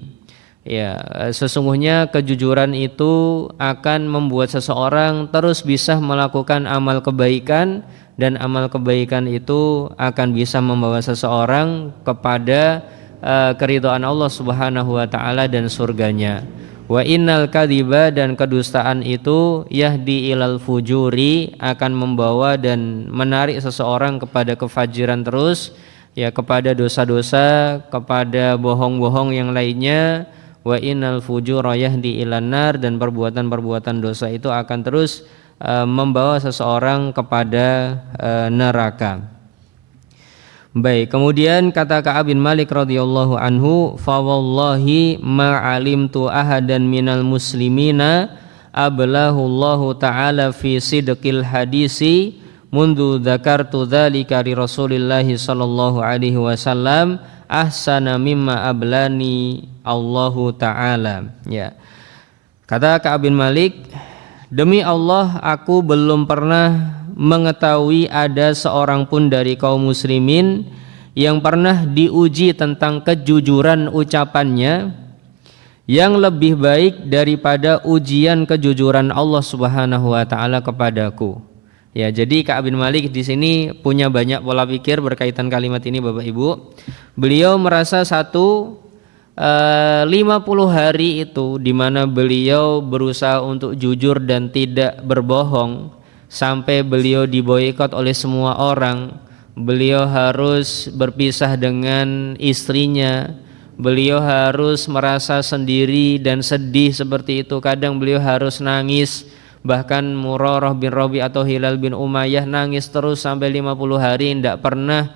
Ya, sesungguhnya kejujuran itu akan membuat seseorang terus bisa melakukan amal kebaikan, dan amal kebaikan itu akan bisa membawa seseorang kepada keridhaan Allah Subhanahu wa taala dan surganya. Wa innal kadhiba, dan kedustaan itu yahdi ilal fujuri, akan membawa dan menarik seseorang kepada kefajiran terus, ya, kepada dosa-dosa, kepada bohong-bohong yang lainnya. Wa innal fujura yahdi ilan nar, dan perbuatan-perbuatan dosa itu akan terus membawa seseorang kepada neraka. Baik, kemudian kata Ka'ab bin Malik radhiyallahu anhu, fa wallahi ma alimtu ahadan minal muslimina ablahu Allahu ta'ala fi sidqil hadisi mundu dzakartu dzalika li Rasulillah sallallahu alaihi wasallam ahsana mimma ablani Allahu ta'ala. Ya. Kata Ka'ab bin Malik, demi Allah aku belum pernah mengetahui ada seorang pun dari kaum muslimin yang pernah diuji tentang kejujuran ucapannya yang lebih baik daripada ujian kejujuran Allah Subhanahu wa taala kepadaku. Ya, jadi Ka'ab bin Malik di sini punya banyak pola pikir berkaitan kalimat ini, Bapak Ibu. Beliau merasa 50 hari itu di mana beliau berusaha untuk jujur dan tidak berbohong, sampai beliau diboikot oleh semua orang. Beliau harus berpisah dengan istrinya, beliau harus merasa sendiri dan sedih seperti itu. Kadang beliau harus nangis, bahkan Murarah bin Rabi atau Hilal bin Umayyah nangis terus sampai 50 hari, tidak pernah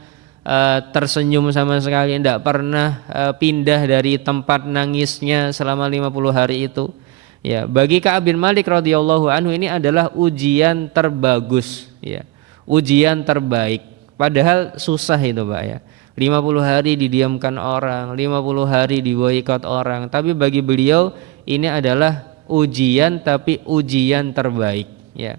tersenyum sama sekali, tidak pernah pindah dari tempat nangisnya selama 50 hari itu. Ya, bagi Ka'ab bin Malik radhiyallahu anhu ini adalah ujian terbagus, ya, ujian terbaik. Padahal susah itu, Pak, ya. 50 hari didiamkan orang, 50 hari diboikot orang, tapi bagi beliau ini adalah ujian, tapi ujian terbaik, ya.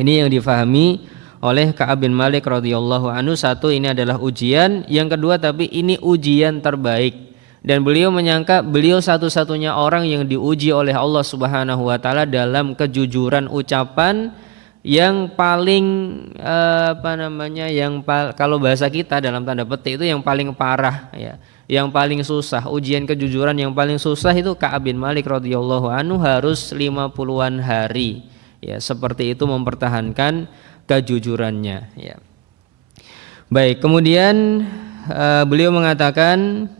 Ini yang difahami oleh Ka'ab bin Malik radhiyallahu anhu. Satu, ini adalah ujian, yang kedua tapi ini ujian terbaik. Dan beliau menyangka beliau satu-satunya orang yang diuji oleh Allah Subhanahu wa taala dalam kejujuran ucapan yang paling kalau bahasa kita dalam tanda petik itu yang paling parah, ya, yang paling susah. Ujian kejujuran yang paling susah itu Ka'ab bin Malik radhiyallahu anhu harus 50-an hari, ya, seperti itu mempertahankan kejujurannya, ya. Baik, kemudian beliau mengatakan,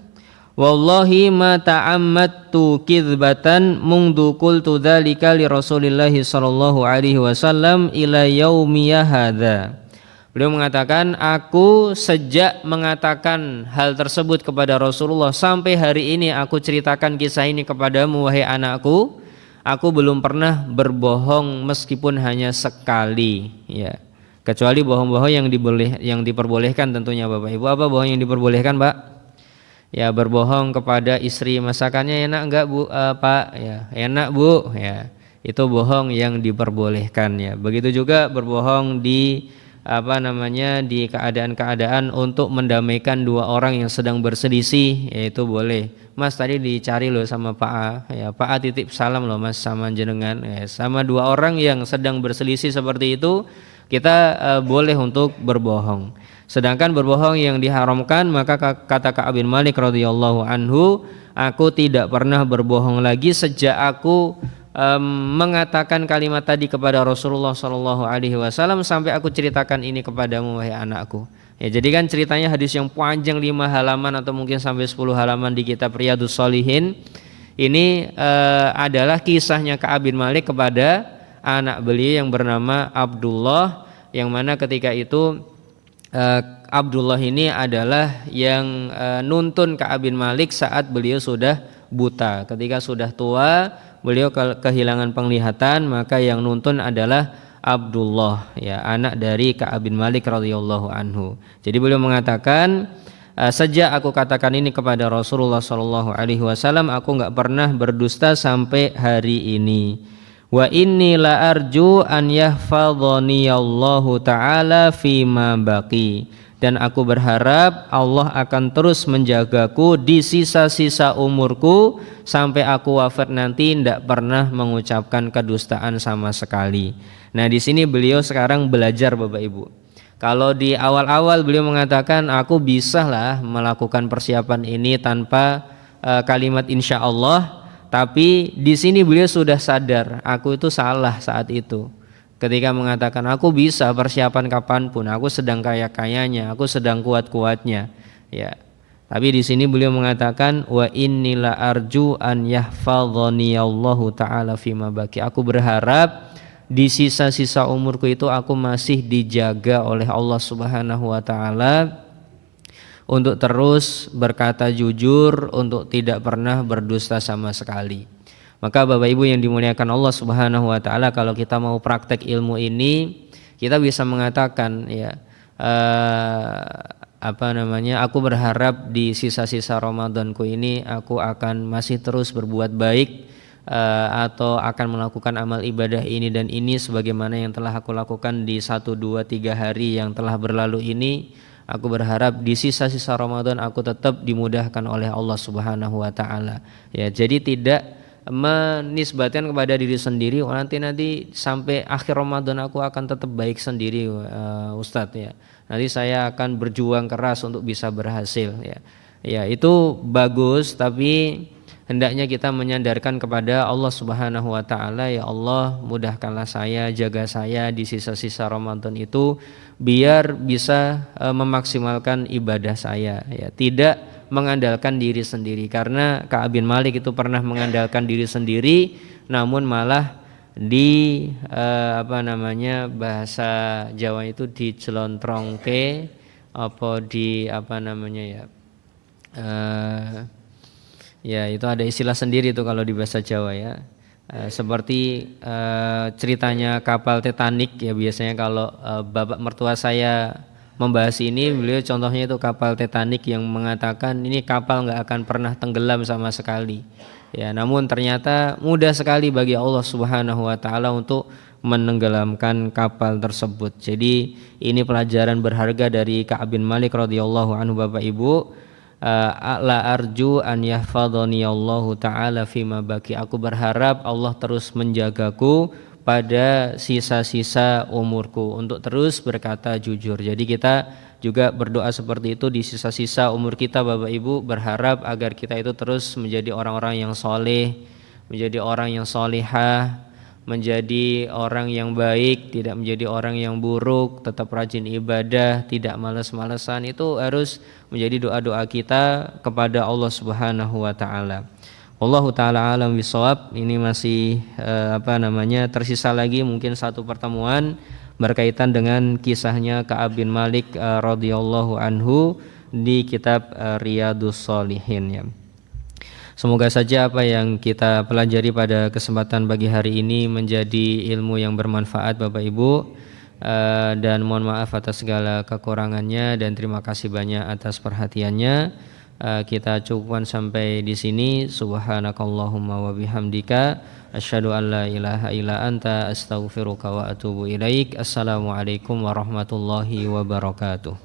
wallahi ma ta'ammattu kizbatan mundu qultu dzalika li Rasulillah sallallahu alaihi wasallam ila yaumiyya hadza. Beliau mengatakan, aku sejak mengatakan hal tersebut kepada Rasulullah sampai hari ini aku ceritakan kisah ini kepadamu wahai anakku, aku belum pernah berbohong meskipun hanya sekali, ya. Kecuali bohong-bohong yang diperbolehkan tentunya, Bapak Ibu. Apa bohong yang diperbolehkan, Pak? Ya, berbohong kepada istri, masakannya enak enggak, Bu? Pak, ya, enak, Bu, ya. Itu bohong yang diperbolehkan, ya. Begitu juga berbohong di di keadaan-keadaan untuk mendamaikan dua orang yang sedang berselisih, yaitu boleh. Mas, tadi dicari loh sama Pak A, ya, Pak A titip salam loh Mas sama jenengan, ya. Sama dua orang yang sedang berselisih seperti itu kita boleh untuk berbohong. Sedangkan berbohong yang diharamkan, maka kata Ka'ab bin Malik radhiyallahu anhu, aku tidak pernah berbohong lagi sejak aku mengatakan kalimat tadi kepada Rasulullah sallallahu alaihi wasallam sampai aku ceritakan ini kepadamu wahai anakku. Ya, jadi kan ceritanya hadis yang panjang 5 halaman atau mungkin sampai 10 halaman di kitab Riyadhus Shalihin. Ini adalah kisahnya Ka'ab bin Malik kepada anak beliau yang bernama Abdullah, yang mana ketika itu Abdullah ini adalah yang nuntun Ka'ab bin Malik saat beliau sudah buta. Ketika sudah tua, beliau kehilangan penglihatan, maka yang nuntun adalah Abdullah, ya, anak dari Ka'ab bin Malik radhiyallahu anhu. Jadi beliau mengatakan, sejak aku katakan ini kepada Rasulullah sallallahu alaihi wasallam, aku enggak pernah berdusta sampai hari ini. Wa inni la arju an yahfadhani Allahu ta'ala fima baqi, dan aku berharap Allah akan terus menjagaku di sisa-sisa umurku sampai aku wafat nanti tidak pernah mengucapkan kedustaan sama sekali. Nah, di sini beliau sekarang belajar Bapak Ibu. Kalau di awal-awal beliau mengatakan aku bisa lah melakukan persiapan ini tanpa kalimat insya Allah, tapi di sini beliau sudah sadar aku itu salah saat itu. Ketika mengatakan aku bisa persiapan kapanpun, aku sedang kaya-kayanya, aku sedang kuat-kuatnya, ya. Tapi di sini beliau mengatakan wa innila arju an yahfadhani Allahu taala fima baqi. Aku berharap di sisa-sisa umurku itu aku masih dijaga oleh Allah Subhanahu wa taala untuk terus berkata jujur, untuk tidak pernah berdusta sama sekali. Maka Bapak Ibu yang dimuliakan Allah Subhanahu wa taala, kalau kita mau praktek ilmu ini, kita bisa mengatakan ya aku berharap di sisa-sisa Ramadanku ini aku akan masih terus berbuat baik atau akan melakukan amal ibadah ini dan ini sebagaimana yang telah aku lakukan di 1, 2, 3 hari yang telah berlalu ini. Aku berharap di sisa-sisa Ramadan aku tetap dimudahkan oleh Allah Subhanahu wa taala. Ya, jadi tidak menisbatkan kepada diri sendiri nanti sampai akhir Ramadan aku akan tetap baik sendiri Ustadz ya. Nanti saya akan berjuang keras untuk bisa berhasil ya. Ya, itu bagus, tapi hendaknya kita menyandarkan kepada Allah Subhanahu wa taala, ya Allah, mudahkanlah saya, jaga saya di sisa-sisa Ramadan itu biar bisa memaksimalkan ibadah saya ya. Tidak mengandalkan diri sendiri, karena Ka'ab bin Malik itu pernah mengandalkan diri sendiri namun malah di bahasa Jawa itu dijelontrongke ya itu ada istilah sendiri itu kalau di bahasa Jawa ya. Seperti ceritanya kapal Titanic ya, biasanya kalau bapak mertua saya membahas ini, beliau contohnya itu kapal Titanic yang mengatakan ini kapal nggak akan pernah tenggelam sama sekali. Ya, namun ternyata mudah sekali bagi Allah Subhanahu wa taala untuk menenggelamkan kapal tersebut. Jadi ini pelajaran berharga dari Ka'ab bin Malik radhiyallahu anhu Bapak Ibu. La arju an yahfadhani Allahu taala fima baqi. Aku berharap Allah terus menjagaku pada sisa-sisa umurku untuk terus berkata jujur. Jadi kita juga berdoa seperti itu di sisa-sisa umur kita Bapak Ibu, berharap agar kita itu terus menjadi orang-orang yang soleh, menjadi orang yang solihah, menjadi orang yang baik, tidak menjadi orang yang buruk, tetap rajin ibadah, tidak malas-malesan. Itu harus menjadi doa-doa kita kepada Allah Subhanahu wa taala. Wallahu taala alam bisawab. Ini masih tersisa lagi mungkin satu pertemuan berkaitan dengan kisahnya Ka'ab bin Malik radhiyallahu anhu di kitab Riyadhus Shalihin ya. Semoga saja apa yang kita pelajari pada kesempatan pagi hari ini menjadi ilmu yang bermanfaat Bapak Ibu, dan mohon maaf atas segala kekurangannya dan terima kasih banyak atas perhatiannya. Kita cukupkan sampai di sini. Subhanakallahumma wa bihamdika asyhadu an la ilaha illa anta astaghfiruka wa atubu ilaik. Assalamualaikum warahmatullahi wabarakatuh.